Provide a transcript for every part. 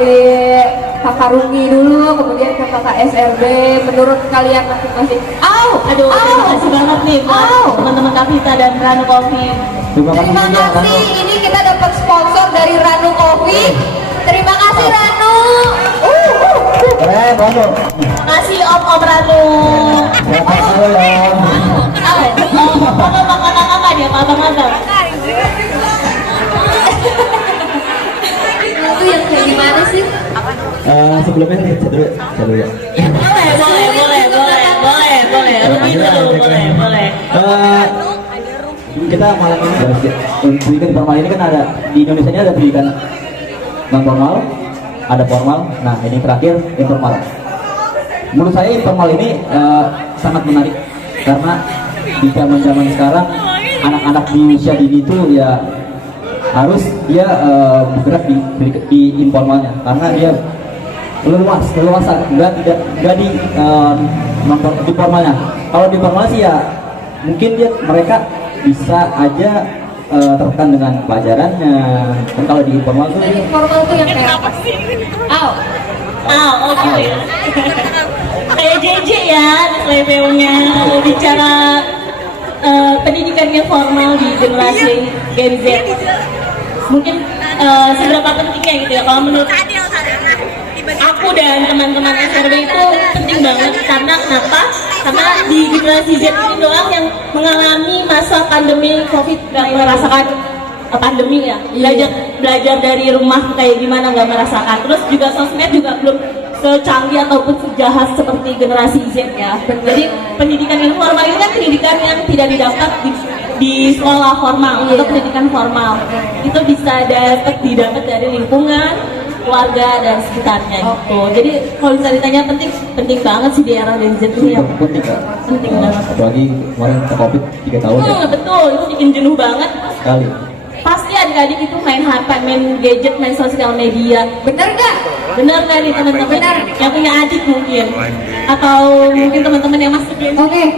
dari Kakak Rumi dulu, kemudian ke Kakak SRB, menurut kalian masing-masing. Terima kasih banget nih buat teman-teman Kavita dan Ranu Coffee. Terima kasih, ini kita dapat sponsor dari Ranu Coffee. Terima kasih Ranu. Terima kasih Om Ranu. Om makanan apa dia, abang-abang? Itu yang kayak gimana sih? Sebelumnya nih, dulu ya. Boleh. Kita malam ini pendidikan formal ini kan ada di Indonesia ini ada pendidikan non formal, ada formal. Nah ini terakhir informal. Menurut saya informal ini sangat menarik karena di zaman sekarang anak-anak di usia dini itu ya harus dia bergerak di informalnya karena dia leluasa tidak di formalnya. Kalau di formal sih ya mungkin mereka bisa aja tertekan dengan pelajarannya. Dan kalau di informal tuh yang kayak apa sih? Oke. Kayak JJ ya, levelnya bicara pendidikan yang formal di generasi Gen Z. Mungkin seberapa pentingnya gitu ya? Kalau menurut aku dan teman-teman SRB itu penting banget karena kenapa? Karena di generasi Z ini doang yang mengalami masa pandemi COVID, nggak merasakan pandemi ya. Belajar dari rumah kayak gimana nggak merasakan. Terus juga sosmed juga belum secanggih ataupun sejahat seperti generasi Z ya. Jadi pendidikan yang formal ini kan pendidikan yang tidak didapat di sekolah formal atau pendidikan formal. Itu bisa didapat dari lingkungan, keluarga dan sekitarnya gitu. Jadi kalau bisa ditanya penting banget sih di era Gen Z ini ya. Penting banget. Apalagi kemarin COVID 3 tahun ya. Betul, itu bikin jenuh banget. Sekali. Pasti adik-adik itu main HP, main gadget, main sosial media. Bener nggak? Bener nggak nih teman-teman yang punya adik mungkin? Atau mungkin teman-teman yang masih belum? Oke,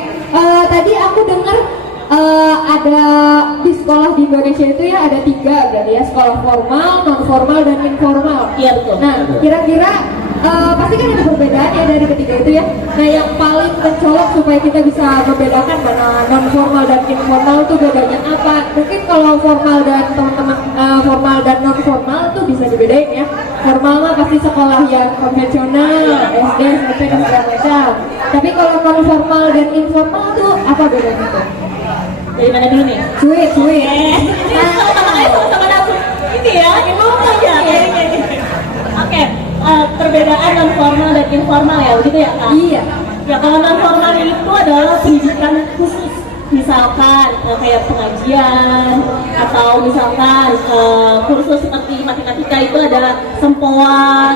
tadi aku dengar ada di sekolah di Indonesia itu ya ada 3 berarti ya, sekolah formal, non formal dan informal. Iya betul. Nah kira-kira pasti kan ada perbedaan ya dari ketiga itu ya. Nah yang paling mencolok supaya kita bisa membedakan mana non formal dan informal itu bedanya apa? Mungkin kalau formal dan teman-teman formal dan non formal itu bisa dibedain ya. Formal mah pasti sekolah yang konvensional, SD, SMP dan segala macam. Tapi kalau non formal dan informal itu apa bedanya tuh? Dari mana dulu nih? Cuit. Sama langsung ini ya, ngomong ya. Oke, perbedaan non formal dan informal ya, begitu ya Kak? Iya. Ya kalau non formal itu adalah pendidikan khusus, misalkan kayak pengajian atau misalkan kursus seperti matematika itu ada sempoa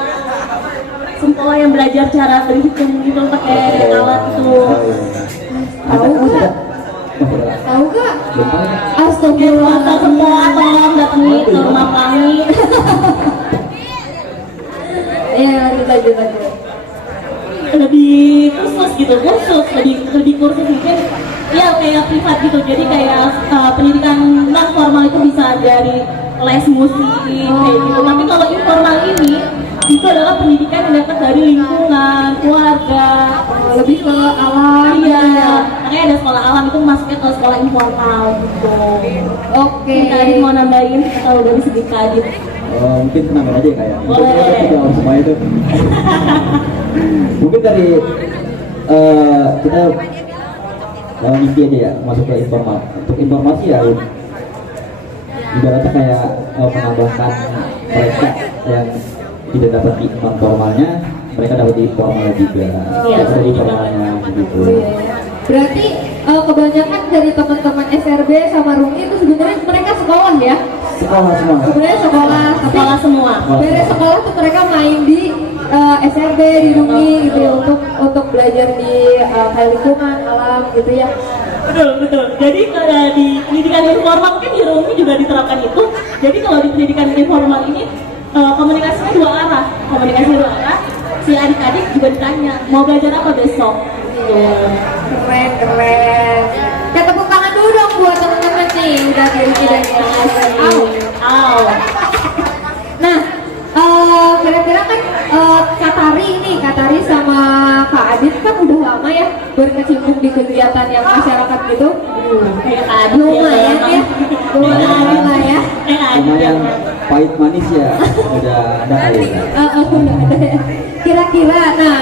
yang belajar cara berhitung gitu pakai alat itu. Tahu gak? Astagfirullah, sempoa tolong datangi ke rumah privat gitu. Jadi kayak pendidikan non formal itu bisa dari les musik kayak gitu. Tapi kalau informal ini itu adalah pendidikan yang dapat dari lingkungan, keluarga, Lebih ke alam. iya. Makanya ada sekolah alam itu masuknya ke sekolah informal gitu. Oke. Tadi mau nambahin kalau dari segi Kadit. Mungkin tenangin aja ya kayak. Boleh. Kita jawab semua itu. Mungkin dari kita mimpi aja ya masuk ke informal. Untuk informasi ya ibaratnya kayak menambahkan mereka yang tidak dapat di non formalnya, mereka dapat di formalnya juga. Iya, Dapat di formalnya gitu. Berarti kebanyakan dari teman-teman SRB sama Rumi itu sebenarnya mereka sekolah ya? Sekolah semua. Sebenarnya sekolah, Sekolah semua. beres sekolah tuh mereka main di SRB di Rumi gitu ya untuk belajar di kayak lingkungan alam gitu ya. Betul. Jadi di pendidikan informal mungkin di Rumi juga diterapkan itu. Jadi kalau di pendidikan informal ini komunikasinya dua arah. Si adik-adik juga ditanya mau belajar apa besok. Gitu. Keren. Kita tepuk tangan dulu dong buat teman-teman nih udah dari dan Au. Nah, kira-kira kan Katari sama Kak Adit kan udah lama ya berkecimpung di kegiatan yang masyarakat gitu. Kayak Kadit Lumayan ya, lumayan lah ya. Lumayan pahit manis ya. Udah ada kali ya. Udah ada ya. Kira-kira, nah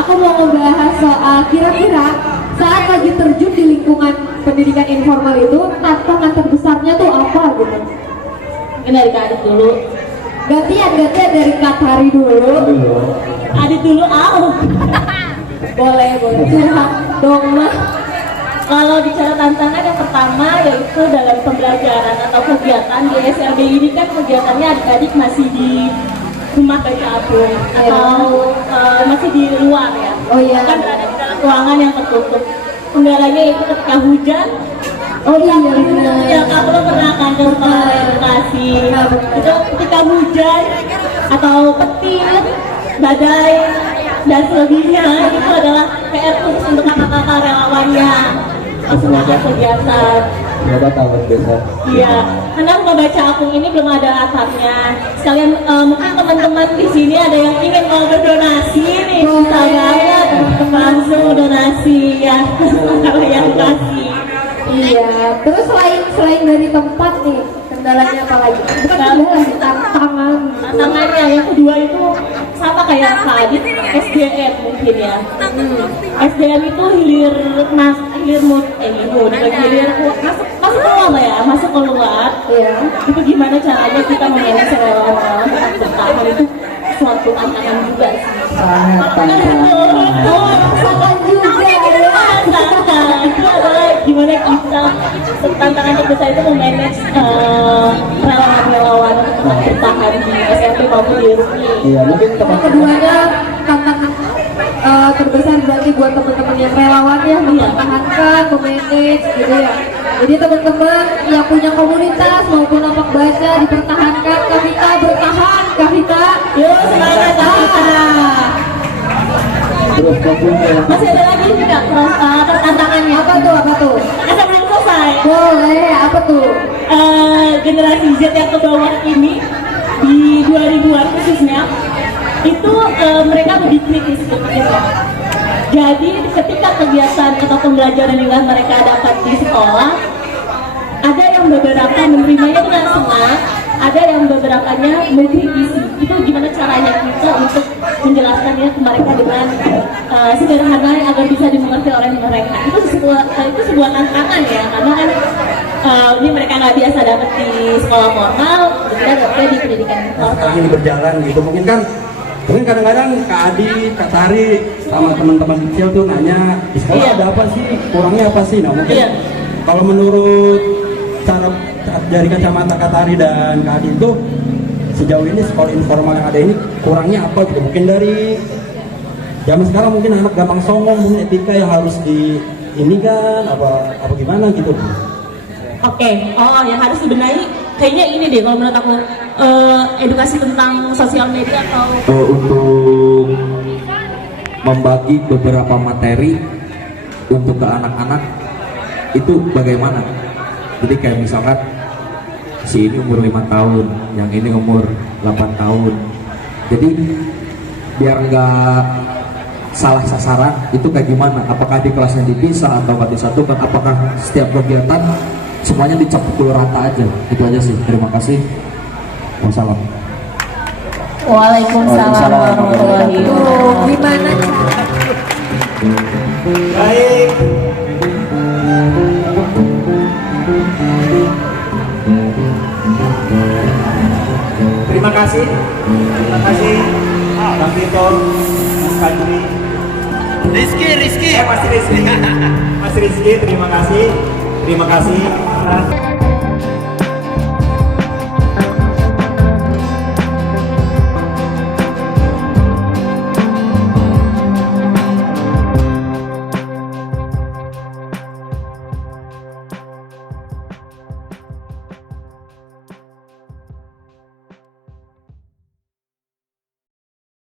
aku mau ngebahas soal kira-kira saat lagi terjun di lingkungan pendidikan informal itu tantangan terbesarnya tuh apa gitu? Mungkin dari Kadit dulu. Gantian dari Katari dulu. Adit dulu, au. Boleh curhat dong mah. Kalau bicara tantangan yang pertama yaitu dalam pembelajaran atau kegiatan di SLB ini kan kegiatannya adik-adik masih di rumah baca apung atau masih di luar ya. Oh iya. Kan berada di dalam ruangan yang tertutup. Kendalanya itu ketika hujan. Oh iya benar. Ya kamu pernah kan ke sekolah edukasi. Itu ketika hujan atau petir, badai dan selebihnya itu adalah PR khusus untuk kakak-kakak relawannya. Melaksanakan kegiatan. Berapa tahun biasa? Iya, karena rumah baca apung ini belum ada atapnya. Sekalian mungkin teman-teman di sini ada yang ingin mau berdonasi nih, bisa banget langsung donasi ya kalau yang kasih. Iya. Terus selain dari tempat nih, kendalanya apa lagi? Bukan kendala sih, tantangan. Tantangannya yang kedua itu sama kayak Kadit, SDM mungkin ya. SDM itu hilir masuk keluar lah ya, masuk keluar. Iya. Itu gimana caranya kita memanage relawan bertahan itu suatu tantangan juga sih. Sangat Tantangan juga ya. Itu adalah gimana kita tantangan terbesar itu memanage relawan-relawan untuk bertahan di SMP maupun di Rumi. Iya, mungkin Yang teman-teman keduanya tantangan terbesar berarti buat teman-teman yang relawan ya mempertahankan, memanage gitu ya. Jadi teman-teman yang punya komunitas maupun lapak baca dipertahankan, Kavita bertahan, Kavita. Yuk semangat Kavita. terus fokusnya. Masih ada lagi tidak tantangannya? Apa tuh? Kita belum selesai. Boleh, apa tuh? Generasi Z yang ke bawah ini di 2000-an khususnya itu mereka lebih kritis berpikirnya. Jadi ketika kegiatan atau pembelajaran yang mereka dapat di sekolah, ada yang beberapa menerimanya dengan senang, ada yang beberapanya mengkritisi. Itu gimana caranya kita untuk menjelaskannya ke mereka dengan sederhana agar bisa dimengerti oleh mereka. Itu sebuah tantangan ya, karena kan ini mereka nggak biasa dapat di sekolah formal, kita dapetnya di pendidikan formal. Ini berjalan gitu, mungkin kadang-kadang Kak Adi, Kak Tari sama teman-teman kecil tuh nanya di sekolah Iya. ada apa sih, kurangnya apa sih? Nah mungkin Iya. kalau menurut cara dari kacamata Kak Tari dan Kak Adi itu sejauh ini sekolah informal yang ada ini kurangnya apa gitu? Mungkin dari zaman sekarang mungkin anak gampang songong, mungkin etika yang harus di ini kan apa gimana gitu. Oke, yang harus dibenahi kayaknya ini deh kalau menurut aku edukasi tentang sosial media atau untuk membagi beberapa materi untuk ke anak-anak itu bagaimana. Jadi kayak misalkan si ini umur 5 tahun, yang ini umur 8 tahun. Jadi biar nggak salah sasaran itu kayak gimana? Apakah di kelasnya dipisah atau disatukan? Apakah setiap kegiatan semuanya dicap pukul rata aja? Itu aja sih. Terima kasih. Wassalam. Waalaikumsalam warahmatullahi Tuh, wabarakatuh. gimana cara? Baik. Terima kasih Bang Tito, Mas Fadli, Rizky, Mas Rizky, terima kasih.